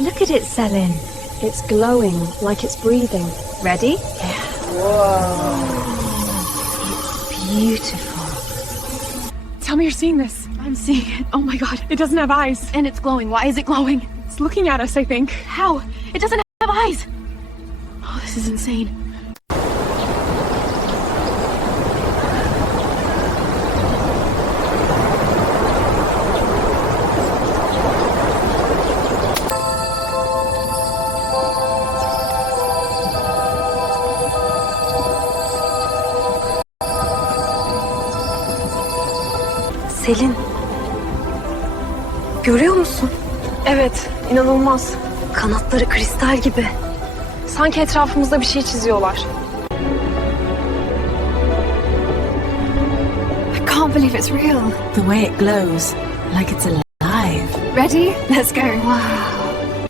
Look at it, Selin. It's glowing like it's breathing. Ready? Yeah. Whoa. It's beautiful. Tell me you're seeing this. I'm seeing it. Oh my god. It doesn't have eyes. And it's glowing. Why is it glowing? It's looking at us, I think. How? It doesn't have eyes. Oh, this is insane. Selin. Görüyor musun? Evet, inanılmaz. Kanatları kristal gibi. Sanki etrafımızda bir şey çiziyorlar. I can't believe it's real. The way it glows, like it's alive. Ready? Let's go. Wow.